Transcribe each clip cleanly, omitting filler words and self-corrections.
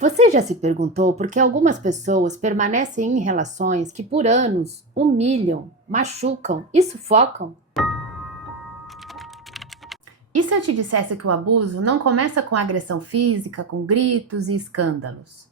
Você já se perguntou por que algumas pessoas permanecem em relações que por anos humilham, machucam e sufocam? E se eu te dissesse que o abuso não começa com agressão física, com gritos e escândalos?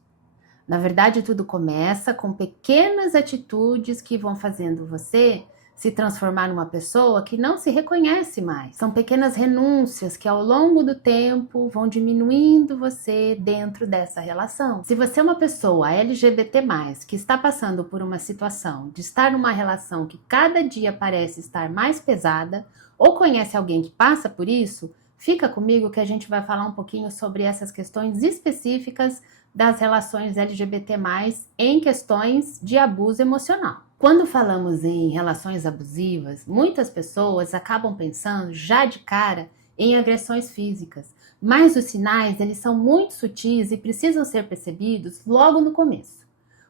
Na verdade, tudo começa com pequenas atitudes que vão fazendo você se transformar numa pessoa que não se reconhece mais. São pequenas renúncias que ao longo do tempo vão diminuindo você dentro dessa relação. Se você é uma pessoa LGBT+, que está passando por uma situação de estar numa relação que cada dia parece estar mais pesada, ou conhece alguém que passa por isso, fica comigo que a gente vai falar um pouquinho sobre essas questões específicas das relações LGBT+, em questões de abuso emocional. Quando falamos em relações abusivas, muitas pessoas acabam pensando já de cara em agressões físicas, mas os sinais eles são muito sutis e precisam ser percebidos logo no começo,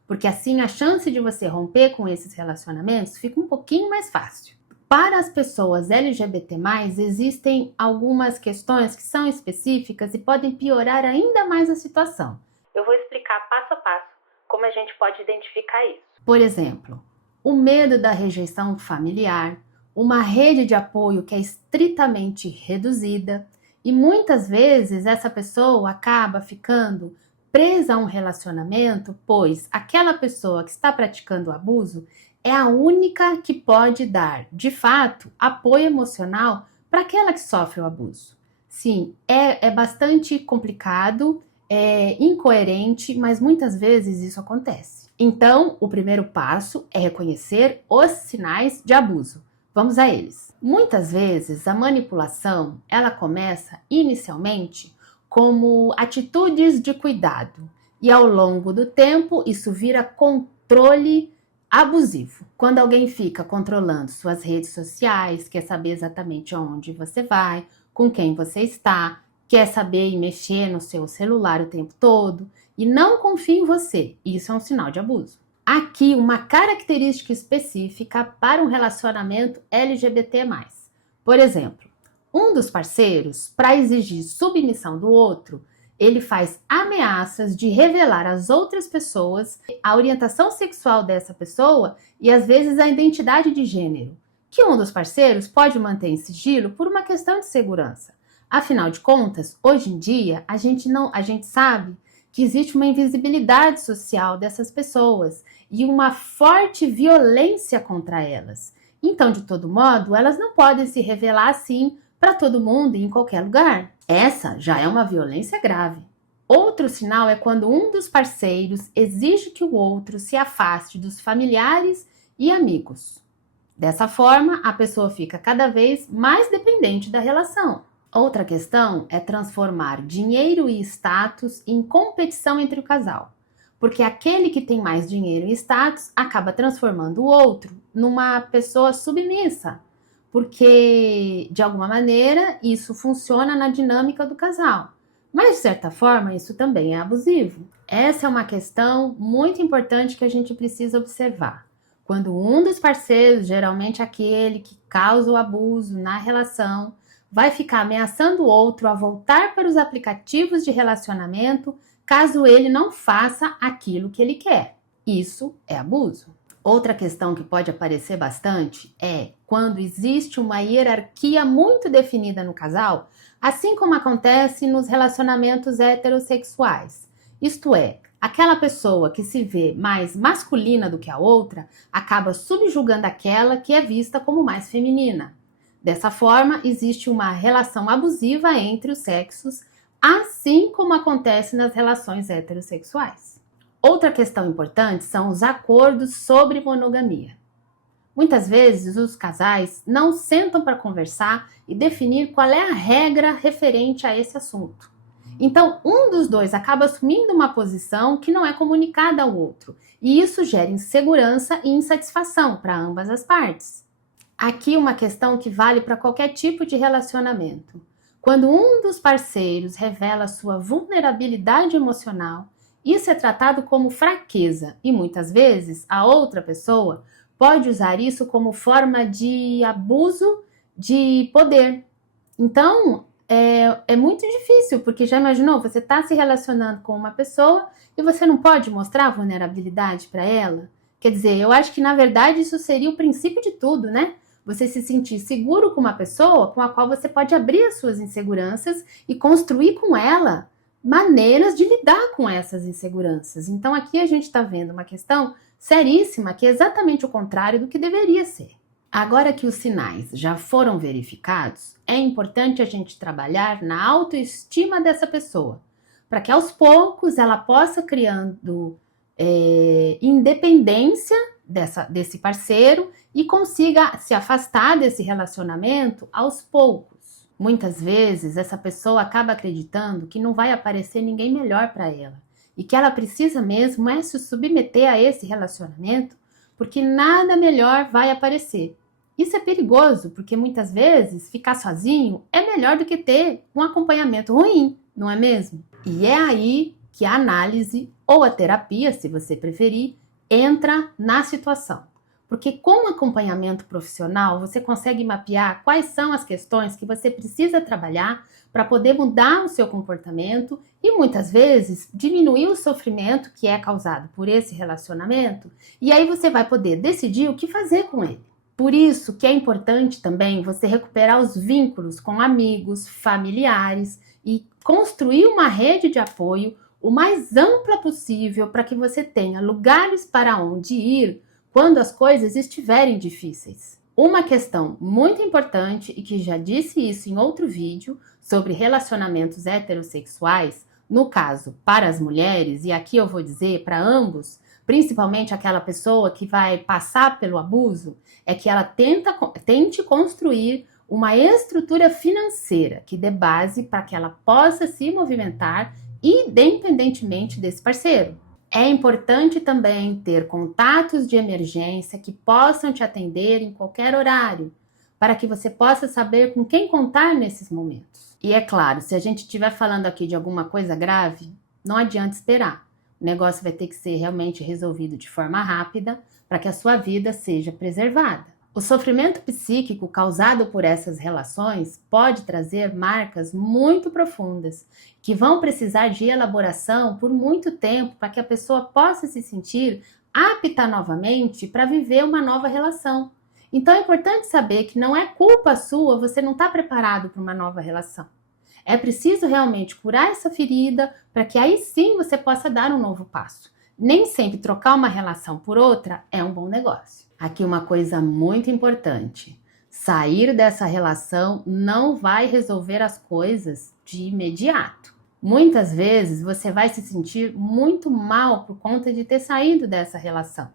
porque assim a chance de você romper com esses relacionamentos fica um pouquinho mais fácil. Para as pessoas LGBT+, existem algumas questões que são específicas e podem piorar ainda mais a situação. Eu vou explicar passo a passo como a gente pode identificar isso. Por exemplo, o medo da rejeição familiar, uma rede de apoio que é estritamente reduzida e muitas vezes essa pessoa acaba ficando presa a um relacionamento, pois aquela pessoa que está praticando o abuso é a única que pode dar, de fato, apoio emocional para aquela que sofre o abuso. Sim, é bastante complicado, é incoerente, mas muitas vezes isso acontece. Então, o primeiro passo é reconhecer os sinais de abuso. Vamos a eles. Muitas vezes a manipulação, ela começa inicialmente como atitudes de cuidado e ao longo do tempo isso vira controle abusivo. Quando alguém fica controlando suas redes sociais, quer saber exatamente onde você vai, com quem você está, quer saber e mexer no seu celular o tempo todo e não confia em você, isso é um sinal de abuso. Aqui, uma característica específica para um relacionamento LGBT+. Por exemplo, um dos parceiros, para exigir submissão do outro, ele faz ameaças de revelar às outras pessoas a orientação sexual dessa pessoa e às vezes a identidade de gênero, que um dos parceiros pode manter em sigilo por uma questão de segurança. Afinal de contas, hoje em dia, a gente sabe que existe uma invisibilidade social dessas pessoas e uma forte violência contra elas. Então, de todo modo, elas não podem se revelar assim para todo mundo e em qualquer lugar. Essa já é uma violência grave. Outro sinal é quando um dos parceiros exige que o outro se afaste dos familiares e amigos. Dessa forma, a pessoa fica cada vez mais dependente da relação. Outra questão é transformar dinheiro e status em competição entre o casal, porque aquele que tem mais dinheiro e status acaba transformando o outro numa pessoa submissa, porque de alguma maneira isso funciona na dinâmica do casal. Mas de certa forma isso também é abusivo. Essa é uma questão muito importante que a gente precisa observar. Quando um dos parceiros, geralmente aquele que causa o abuso na relação, vai ficar ameaçando o outro a voltar para os aplicativos de relacionamento caso ele não faça aquilo que ele quer. Isso é abuso. Outra questão que pode aparecer bastante é quando existe uma hierarquia muito definida no casal, assim como acontece nos relacionamentos heterossexuais. Isto é, aquela pessoa que se vê mais masculina do que a outra acaba subjugando aquela que é vista como mais feminina. Dessa forma, existe uma relação abusiva entre os sexos, assim como acontece nas relações heterossexuais. Outra questão importante são os acordos sobre monogamia. Muitas vezes os casais não sentam para conversar e definir qual é a regra referente a esse assunto. Então, um dos dois acaba assumindo uma posição que não é comunicada ao outro, e isso gera insegurança e insatisfação para ambas as partes. Aqui uma questão que vale para qualquer tipo de relacionamento. Quando um dos parceiros revela sua vulnerabilidade emocional, isso é tratado como fraqueza e muitas vezes a outra pessoa pode usar isso como forma de abuso de poder. Então, é muito difícil, porque já imaginou, você está se relacionando com uma pessoa e você não pode mostrar vulnerabilidade para ela? Quer dizer, eu acho que na verdade isso seria o princípio de tudo, né? Você se sentir seguro com uma pessoa com a qual você pode abrir as suas inseguranças e construir com ela maneiras de lidar com essas inseguranças. Então aqui a gente está vendo uma questão seríssima, que é exatamente o contrário do que deveria ser. Agora que os sinais já foram verificados, é importante a gente trabalhar na autoestima dessa pessoa, para que aos poucos ela possa criando independência desse parceiro e consiga se afastar desse relacionamento aos poucos. Muitas vezes essa pessoa acaba acreditando que não vai aparecer ninguém melhor para ela e que ela precisa mesmo é se submeter a esse relacionamento porque nada melhor vai aparecer. Isso é perigoso, porque muitas vezes ficar sozinho é melhor do que ter um acompanhamento ruim, não é mesmo? E é aí que a análise ou a terapia, se você preferir, entra na situação. Porque com o acompanhamento profissional, você consegue mapear quais são as questões que você precisa trabalhar para poder mudar o seu comportamento e muitas vezes diminuir o sofrimento que é causado por esse relacionamento, e aí você vai poder decidir o que fazer com ele. Por isso que é importante também você recuperar os vínculos com amigos, familiares e construir uma rede de apoio o mais ampla possível para que você tenha lugares para onde ir quando as coisas estiverem difíceis. Uma questão muito importante, e que já disse isso em outro vídeo sobre relacionamentos heterossexuais, no caso para as mulheres, e aqui eu vou dizer para ambos, principalmente aquela pessoa que vai passar pelo abuso, é que ela tente construir uma estrutura financeira que dê base para que ela possa se movimentar independentemente desse parceiro. É importante também ter contatos de emergência que possam te atender em qualquer horário, para que você possa saber com quem contar nesses momentos. E é claro, se a gente estiver falando aqui de alguma coisa grave, não adianta esperar. O negócio vai ter que ser realmente resolvido de forma rápida para que a sua vida seja preservada. O sofrimento psíquico causado por essas relações pode trazer marcas muito profundas, que vão precisar de elaboração por muito tempo para que a pessoa possa se sentir apta novamente para viver uma nova relação. Então é importante saber que não é culpa sua você não estar preparado para uma nova relação. É preciso realmente curar essa ferida para que aí sim você possa dar um novo passo. Nem sempre trocar uma relação por outra é um bom negócio. Aqui uma coisa muito importante. Sair dessa relação não vai resolver as coisas de imediato. Muitas vezes você vai se sentir muito mal por conta de ter saído dessa relação.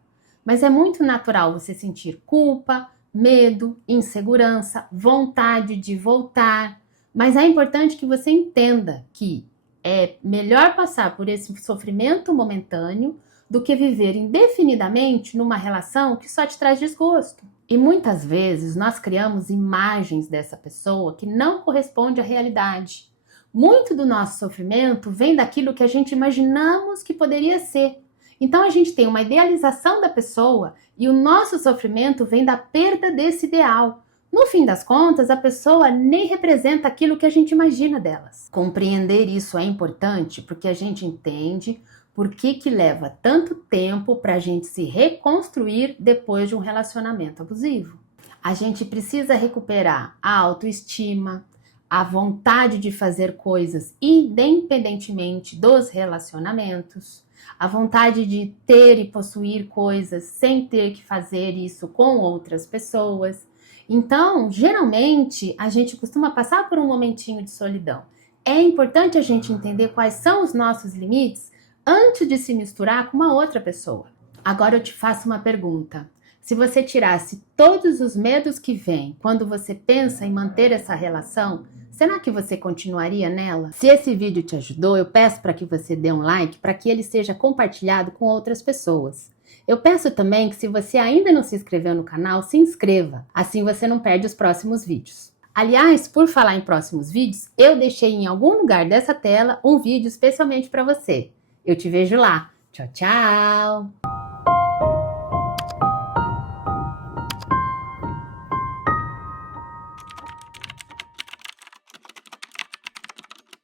Mas é muito natural você sentir culpa, medo, insegurança, vontade de voltar. Mas é importante que você entenda que é melhor passar por esse sofrimento momentâneo do que viver indefinidamente numa relação que só te traz desgosto. E muitas vezes nós criamos imagens dessa pessoa que não corresponde à realidade. Muito do nosso sofrimento vem daquilo que a gente imaginamos que poderia ser. Então a gente tem uma idealização da pessoa e o nosso sofrimento vem da perda desse ideal. No fim das contas, a pessoa nem representa aquilo que a gente imagina delas. Compreender isso é importante porque a gente entende por que leva tanto tempo para a gente se reconstruir depois de um relacionamento abusivo. A gente precisa recuperar a autoestima, a vontade de fazer coisas independentemente dos relacionamentos, a vontade de ter e possuir coisas sem ter que fazer isso com outras pessoas. Então, geralmente, a gente costuma passar por um momentinho de solidão. É importante a gente entender quais são os nossos limites antes de se misturar com uma outra pessoa. Agora eu te faço uma pergunta. Se você tirasse todos os medos que vêm quando você pensa em manter essa relação, será que você continuaria nela? Se esse vídeo te ajudou, eu peço para que você dê um like para que ele seja compartilhado com outras pessoas. Eu peço também que se você ainda não se inscreveu no canal, se inscreva. Assim você não perde os próximos vídeos. Aliás, por falar em próximos vídeos, eu deixei em algum lugar dessa tela um vídeo especialmente para você. Eu te vejo lá. Tchau, tchau!